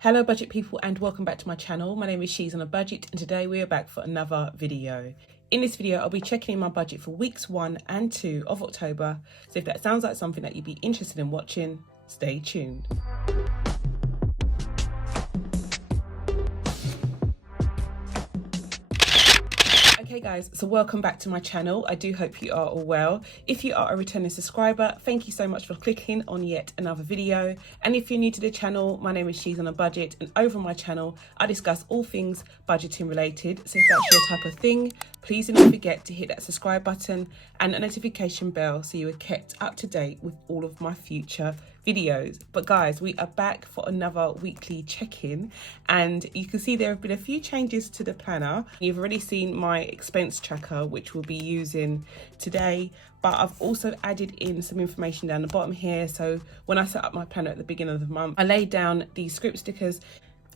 Hello budget people and welcome back to my channel. My name is She's on a Budget and today we are back for another video. In this video I'll be checking in my budget for weeks 1 and 2 of October. So if that sounds like something that you'd be interested in watching, stay tuned. Okay guys, so welcome back to my channel. I do hope you are all well. If you are a returning subscriber, thank you so much for clicking on yet another video. And if you're new to the channel, my name is She's on a Budget, and over my channel I discuss all things budgeting related. So if that's your type of thing, please do not forget to hit that subscribe button and a notification bell so you are kept up to date with all of my future videos. But guys, we are back for another weekly check-in, and you can see there have been a few changes to the planner. You've already seen my expense tracker, which we'll be using today, but I've also added in some information down the bottom here. So when I set up my planner at the beginning of the month, I laid down these script stickers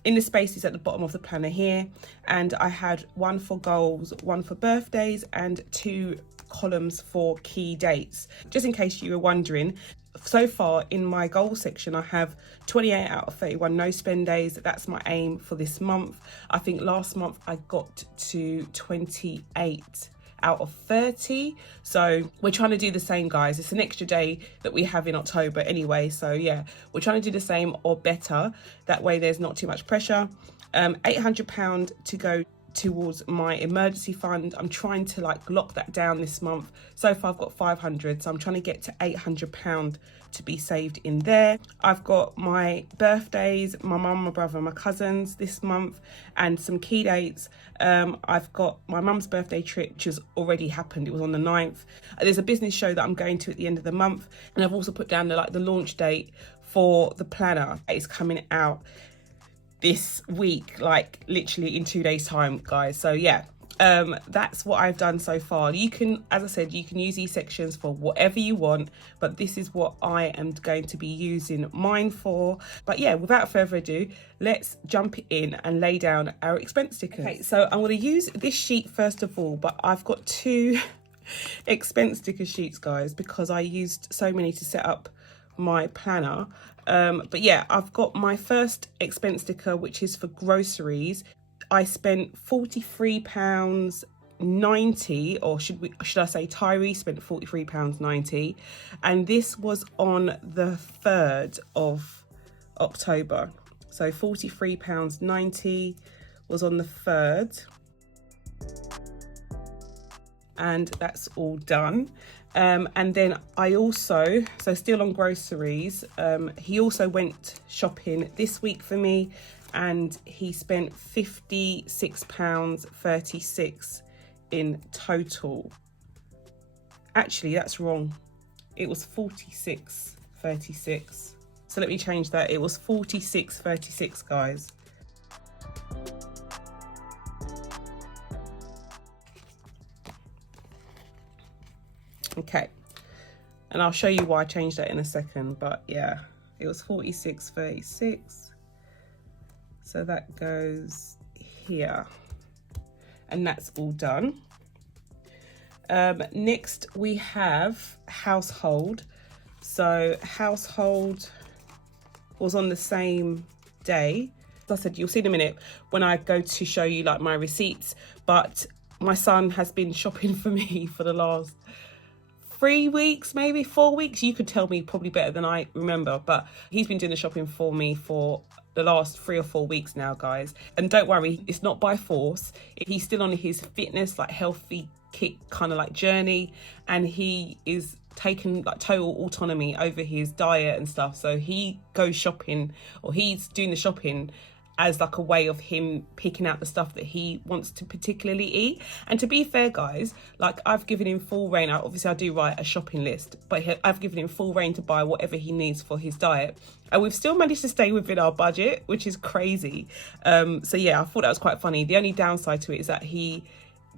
in the spaces at the bottom of the planner here, and I had one for goals, one for birthdays, and 2 columns for key dates. Just in case you were wondering, so far in my goal section I have 28 out of 31 no spend days. That's my aim for this month. I think last month I got to 28 out of 30, so we're trying to do the same, guys. It's an extra day that we have in October anyway, so yeah, we're trying to do the same or better. That way there's not too much pressure. £800 to go towards my emergency fund. I'm trying to lock that down this month. So far I've got 500, so I'm trying to get to £800 to be saved in there. I've got my birthdays, my mum, my brother and my cousins this month, and some key dates. I've got my mum's birthday trip, which has already happened. It was on the 9th. There's a business show that I'm going to at the end of the month, and I've also put down the launch date for the planner. It's coming out this week, literally in 2 days time, guys. So yeah, that's what I've done so far. You can, as I said, you can use these sections for whatever you want, but this is what I am going to be using mine for. But yeah, without further ado, let's jump in and lay down our expense stickers. Okay, so I'm going to use this sheet first of all, but I've got 2 expense sticker sheets, guys, because I used so many to set up my planner. But yeah, I've got my first expense sticker, which is for groceries. I spent £43.90, or should I say Tyree spent £43.90, and this was on the 3rd of October. So £43.90 was on the 3rd, and that's all done. And then I also, so still on groceries, he also went shopping this week for me, and he spent £56.36 in total. Actually, that's wrong. It was £46.36. So let me change that. It was £46.36, guys. Okay, and I'll show you why I changed that in a second, but yeah, it was 46.36, so that goes here, and that's all done. Next we have household. So household was on the same day. As I said, you'll see in a minute when I go to show you my receipts, but my son has been shopping for me for the last 3 weeks, maybe 4 weeks. You could tell me probably better than I remember, but he's been doing the shopping for me for the last 3 or 4 weeks now, guys. And don't worry, it's not by force. He's still on his fitness, healthy kick kind of journey, and he is taking total autonomy over his diet and stuff. So he goes shopping, or he's doing the shopping as a way of him picking out the stuff that he wants to particularly eat. And to be fair, guys, I've given him full reign. Obviously I do write a shopping list, but I've given him full reign to buy whatever he needs for his diet, and we've still managed to stay within our budget, which is crazy. So yeah, I thought that was quite funny. The only downside to it is that he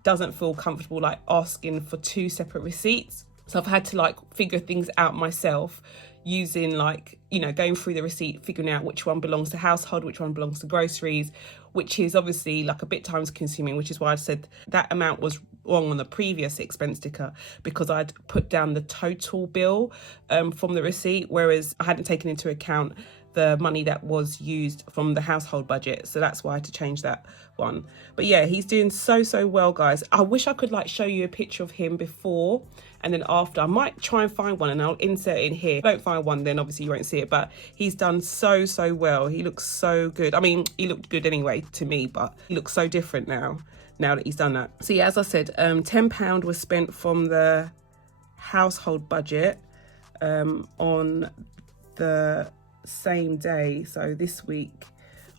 doesn't feel comfortable asking for 2 separate receipts, so I've had to figure things out myself, using going through the receipt, figuring out which one belongs to household, which one belongs to groceries, which is obviously a bit time consuming, which is why I said that amount was wrong on the previous expense sticker, because I'd put down the total bill from the receipt, whereas I hadn't taken into account the money that was used from the household budget, so that's why I had to change that one. But yeah, he's doing so well, guys. I wish I could like show you a picture of him before and then after. I might try and find one and I'll insert it in here. If I don't find one, then obviously you won't see it, but he's done so well. He looks so good. I mean, he looked good anyway to me, but he looks so different now that he's done that. So yeah, as I said, £10 was spent from the household budget on the same day, so this week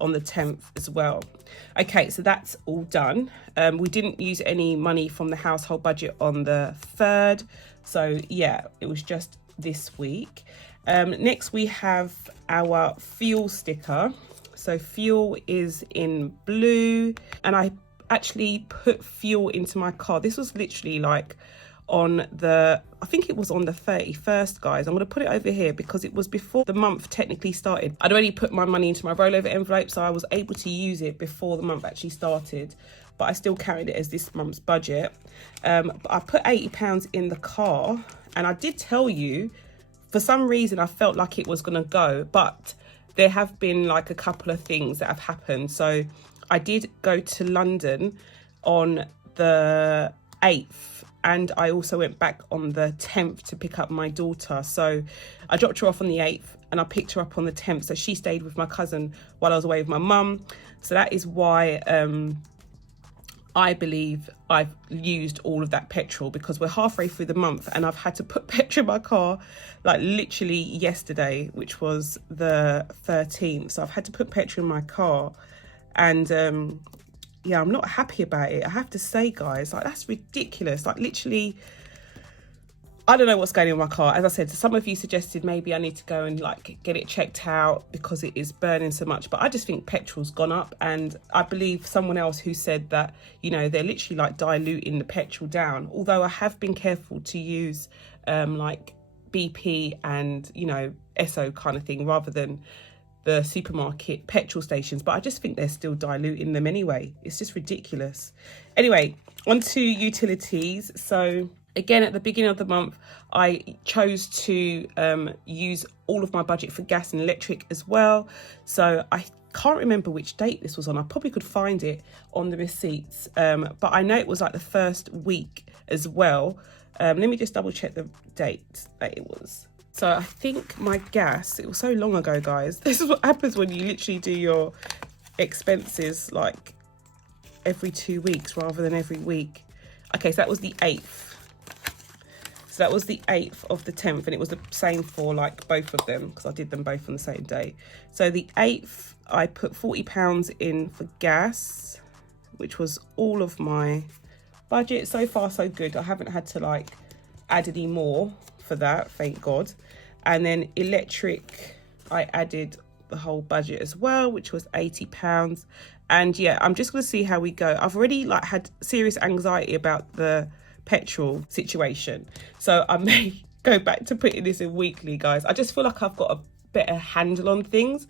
on the 10th as well. Okay, so that's all done. We didn't use any money from the household budget on the 3rd, so yeah, it was just this week. Next we have our fuel sticker. So fuel is in blue, and I actually put fuel into my car. This was literally like on the, I think it was on the 31st, guys. I'm going to put it over here because it was before the month technically started. I'd already put my money into my rollover envelope, so I was able to use it before the month actually started, but I still carried it as this month's budget. But I put £80 in the car, and I did tell you, for some reason I felt like it was going to go, but there have been like a couple of things that have happened. So I did go to London on the 8th, and I also went back on the 10th to pick up my daughter. So I dropped her off on the 8th and I picked her up on the 10th. So she stayed with my cousin while I was away with my mum. So that is why I believe I've used all of that petrol, because we're halfway through the month and I've had to put petrol in my car like literally yesterday, which was the 13th. So I've had to put petrol in my car, and yeah, I'm not happy about it. I have to say, guys, like that's ridiculous. Like literally, I don't know what's going on in my car. As I said, some of you suggested maybe I need to go and like get it checked out because it is burning so much. But I just think petrol's gone up. And I believe someone else who said that, you know, they're literally like diluting the petrol down. Although I have been careful to use like BP and, you know, Esso kind of thing rather than the supermarket petrol stations, but I just think they're still diluting them anyway. It's just ridiculous. Anyway, on to utilities. So again, at the beginning of the month, I chose to use all of my budget for gas and electric as well. So I can't remember which date this was on. I probably could find it on the receipts, but I know it was like the first week as well. Let me just double check the date that it was. So I think my gas, it was so long ago, guys. This is what happens when you literally do your expenses like every 2 weeks rather than every week. Okay, so that was the 8th. So that was the 8th of the 10th, and it was the same for like both of them because I did them both on the same day. So the 8th, I put £40 in for gas, which was all of my budget. So far, so good. I haven't had to like add any more for that, thank God. And then electric, I added the whole budget as well, which was £80. And yeah, I'm just gonna see how we go. I've already like had serious anxiety about the petrol situation, so I may go back to putting this in weekly, guys. I just feel like I've got a better handle on things.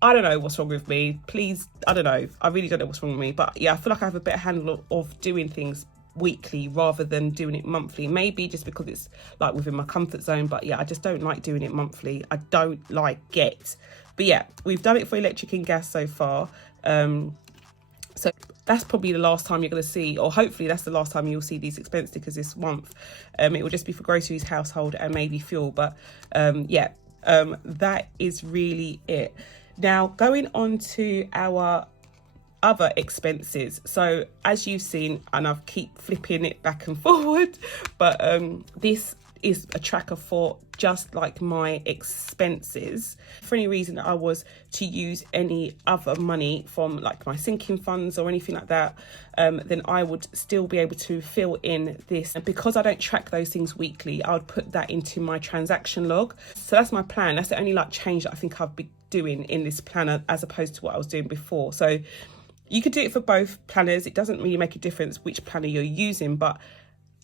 I don't know what's wrong with me, please. I don't know, I really don't know what's wrong with me, but yeah, I feel like I have a better handle of doing things weekly rather than doing it monthly. Maybe just because it's like within my comfort zone, but yeah, I just don't like doing it monthly. I don't like it. But yeah, we've done it for electric and gas so far. So that's probably the last time you're going to see, or hopefully that's the last time you'll see these expense stickers this month. It will just be for groceries, household, and maybe fuel. But yeah, that is really it. Now, going on to our other expenses. So as you've seen, and I've keep flipping it back and forward, but this is a tracker for just like my expenses. For any reason I was to use any other money from like my sinking funds or anything like that, then I would still be able to fill in this. And because I don't track those things weekly, I would put that into my transaction log. So that's my plan. That's the only like change that I think I've been doing in this planner as opposed to what I was doing before. So you could do it for both planners. It doesn't really make a difference which planner you're using, but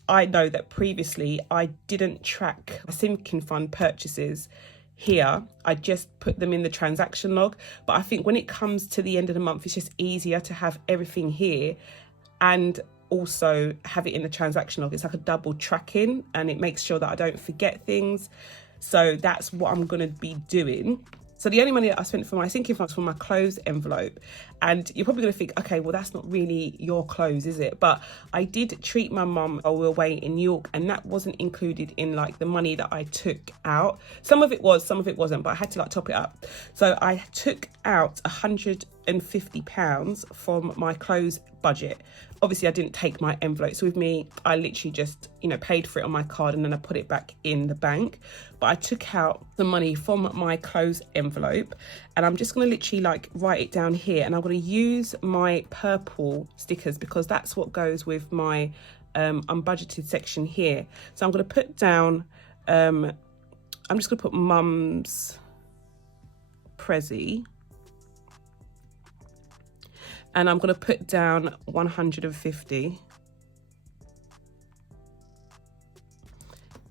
I know that previously I didn't track my sinking fund purchases here. I just put them in the transaction log. But I think when it comes to the end of the month, it's just easier to have everything here and also have it in the transaction log. It's like a double tracking, and it makes sure that I don't forget things. So that's what I'm going to be doing. So the only money that I spent for my sinking funds from my clothes envelope. And you're probably going to think, okay, well, that's not really your clothes, is it? But I did treat my mum while we were away in New York, and that wasn't included in like the money that I took out. Some of it was, some of it wasn't, but I had to like top it up. So I took out £150 from my clothes budget. Obviously, I didn't take my envelopes with me. I literally just, you know, paid for it on my card and then I put it back in the bank. But I took out the money from my clothes envelope, and I'm just going to literally like write it down here, and I'm going to use my purple stickers because that's what goes with my unbudgeted section here. So I'm going to put down, I'm just going to put Mum's Prezi. And I'm going to put down 150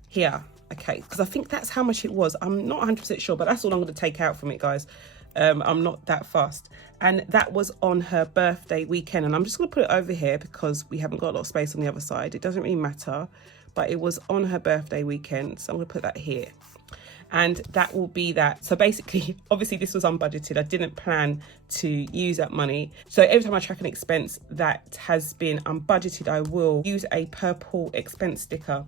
here. Okay, because I think that's how much it was. I'm not 100% sure, but that's all I'm going to take out from it, guys. I'm not that fast. And that was on her birthday weekend. And I'm just going to put it over here because we haven't got a lot of space on the other side. It doesn't really matter, but it was on her birthday weekend. So I'm going to put that here. And that will be that. So basically, obviously this was unbudgeted. I didn't plan to use that money. So every time I track an expense that has been unbudgeted, I will use a purple expense sticker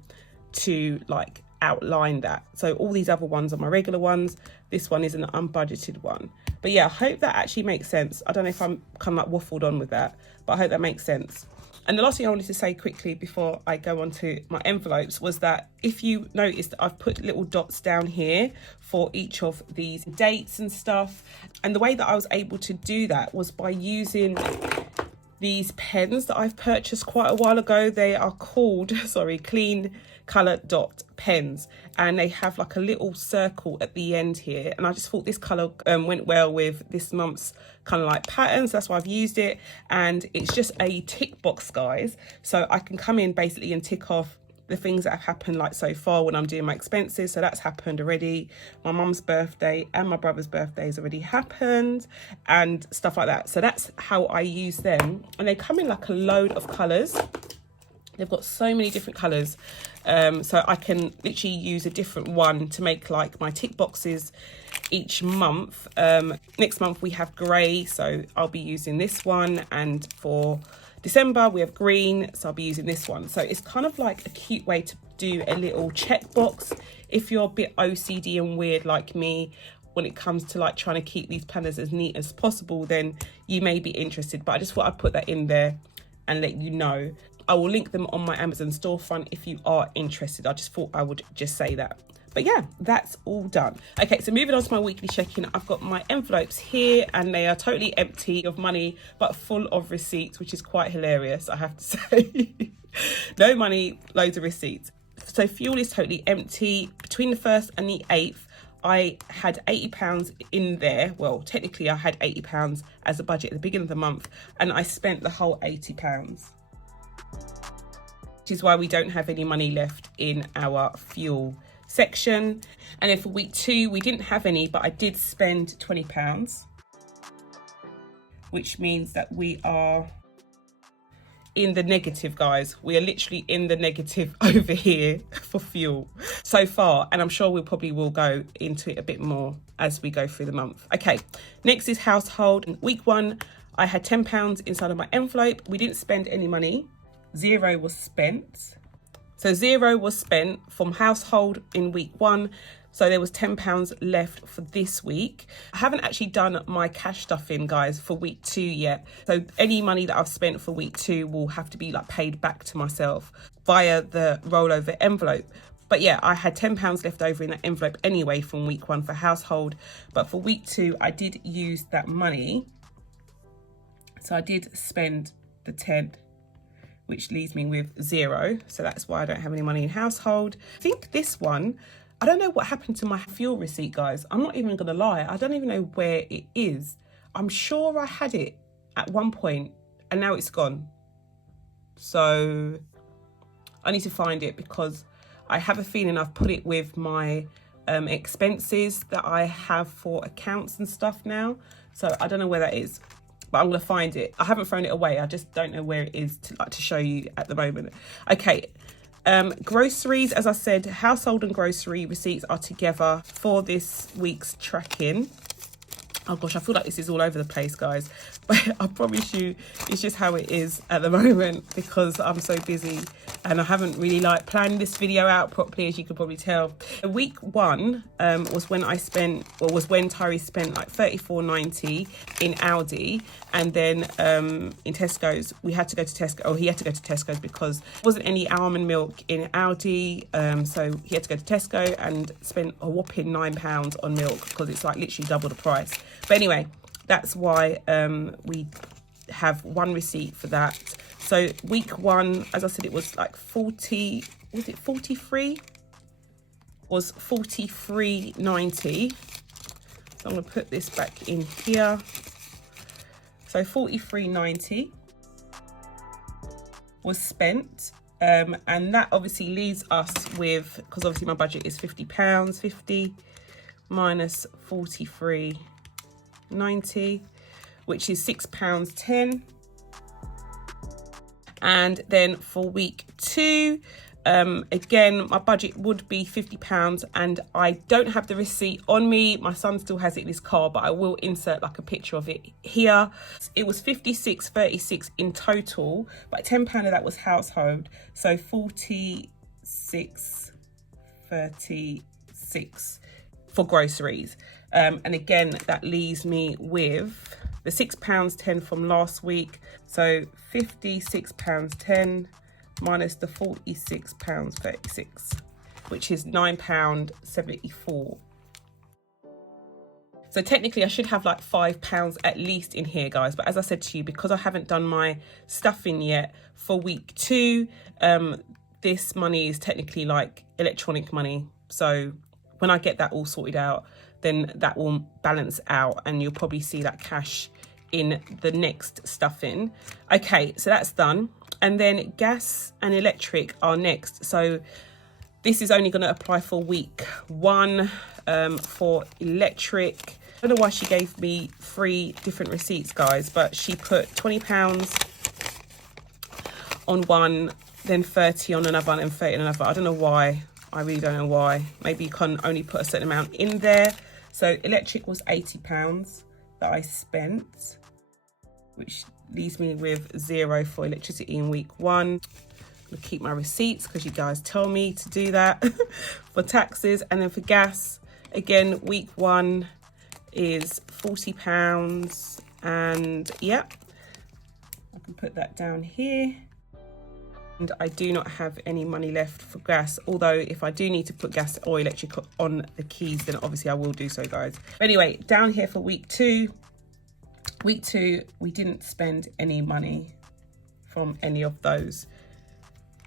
to like outline that. So all these other ones are my regular ones. This one is an unbudgeted one. But yeah, I hope that actually makes sense. I don't know if I'm kind of like waffled on with that, but I hope that makes sense. And the last thing I wanted to say quickly before I go on to my envelopes was that if you notice that I've put little dots down here for each of these dates and stuff. And the way that I was able to do that was by using these pens that I've purchased quite a while ago. They are called, Clean Colour Dot pens, and they have like a little circle at the end here, and I just thought this colour went well with this month's kind of like patterns. That's why I've used it, and it's just a tick box, guys, so I can come in basically and tick off the things that have happened like so far when I'm doing my expenses. So that's happened already. My mum's birthday and my brother's birthday has already happened and stuff like that. So that's how I use them, and they come in like a load of colours. They've got so many different colours, so I can literally use a different one to make like my tick boxes each month. Next month we have grey, so I'll be using this one, and for December we have green, so I'll be using this one. So it's kind of like a cute way to do a little checkbox if you're a bit OCD and weird like me when it comes to like trying to keep these planners as neat as possible. Then you may be interested, but I just thought I'd put that in there and let you know. I will link them on my Amazon storefront if you are interested. I just thought I would just say that. But yeah, that's all done. Okay, so moving on to my weekly check-in, I've got my envelopes here and they are totally empty of money, but full of receipts, which is quite hilarious, I have to say. No money, loads of receipts. So fuel is totally empty. Between the 1st and the 8th, I had £80 in there. Well, technically I had £80 as a budget at the beginning of the month, and I spent the whole £80. Which is why we don't have any money left in our fuel section. And then for week 2, we didn't have any, but I did spend £20, which means that we are in the negative, guys. We are literally in the negative over here for fuel so far, and I'm sure we probably will go into it a bit more as we go through the month. Okay, next is household. In week 1, I had £10 inside of my envelope. We didn't spend any money. 0 was spent. So 0 was spent from household in week 1. So there was £10 left for this week. I haven't actually done my cash stuffing, guys, for week 2 yet. So any money that I've spent for week 2 will have to be like paid back to myself via the rollover envelope. But yeah, I had £10 left over in that envelope anyway from week 1 for household. But for week 2, I did use that money. So I did spend the 10, which leaves me with 0. So that's why I don't have any money in household. I think this one, I don't know what happened to my fuel receipt, guys. I'm not even gonna lie. I don't even know where it is. I'm sure I had it at one point and now it's gone. So I need to find it because I have a feeling I've put it with my expenses that I have for accounts and stuff now. So I don't know where that is, but I'm gonna find it. I haven't thrown it away. I just don't know where it is to show you at the moment. Okay, groceries, as I said, household and grocery receipts are together for this week's tracking. Oh gosh, I feel like this is all over the place, guys. But I promise you, it's just how it is at the moment because I'm so busy and I haven't really like planned this video out properly, as you could probably tell. Week 1 was when I spent, or was when Tyree spent like £34.90 in Aldi, and then in Tesco's, we had to go to Tesco, or he had to go to Tesco's because there wasn't any almond milk in Aldi, so he had to go to Tesco and spent a whopping £9 on milk because it's like literally double the price. But anyway, that's why we have one receipt for that. So week 1, as I said, it was like 40, was it 43? Was 43.90. So I'm going to put this back in here. So 43.90 was spent. And that obviously leaves us with, because obviously my budget is £50, 50 minus 43.90, which is £6.10. And then for week 2, again, my budget would be £50, and I don't have the receipt on me. My son still has it in his car, but I will insert like a picture of it here. It was £56.36 in total, but £10 of that was household, so £46.36 for groceries. And again, that leaves me with the £6.10 from last week. So £56.10 minus the £46.36, which is £9.74. So technically I should have like £5 at least in here, guys. But as I said to you, because I haven't done my stuffing yet for week 2, this money is technically like electronic money. So when I get that all sorted out, then that will balance out and you'll probably see that cash in the next stuffing. Okay, so that's done. And then gas and electric are next. So this is only going to apply for week 1 for electric. I don't know why she gave me 3 different receipts, guys, but she put £20 on one, then 30 on another, and 30 on another. I don't know why. I really don't know why. Maybe you can only put a certain amount in there. So electric was £80 that I spent, which leaves me with 0 for electricity in week 1. I'm gonna keep my receipts because you guys tell me to do that. For taxes, and then for gas, again, week 1 is £40, and yeah, I can put that down here. And I do not have any money left for gas, although if I do need to put gas or electric on the keys, then obviously I will do so, guys. But anyway, down here for week 2, we didn't spend any money from any of those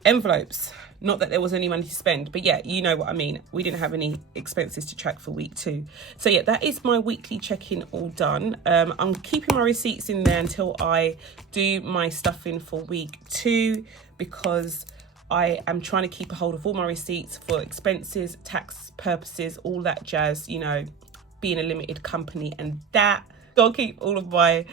envelopes. Not that there was any money to spend, but yeah, you know what I mean. We didn't have any expenses to track for week 2. So yeah, that is my weekly check-in all done. I'm keeping my receipts in there until I do my stuffing for week 2, because I am trying to keep a hold of all my receipts for expenses, tax purposes, all that jazz, you know, being a limited company and that. So I'll keep all of my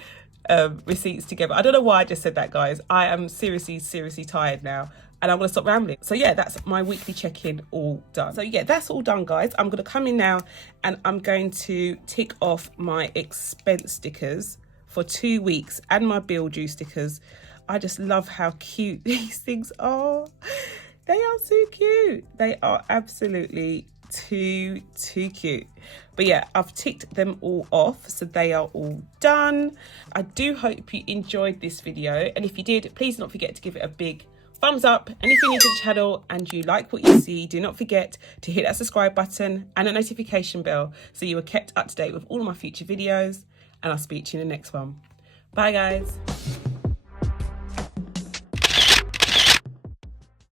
receipts together. I don't know why I just said that, guys. I am seriously tired now, and I'm going to stop rambling. So yeah, that's my weekly check-in all done. So yeah, that's all done, guys. I'm going to come in now and I'm going to tick off my expense stickers for 2 weeks and my bill due stickers. I just love how cute these things are. They are so cute. They are absolutely too cute. But yeah, I've ticked them all off, so they are all done. I do hope you enjoyed this video, and if you did, please do not forget to give it a big thumbs up. And if you're new to the channel and you like what you see, do not forget to hit that subscribe button and a notification bell so you are kept up to date with all of my future videos, and I'll speak to you in the next one. Bye, guys.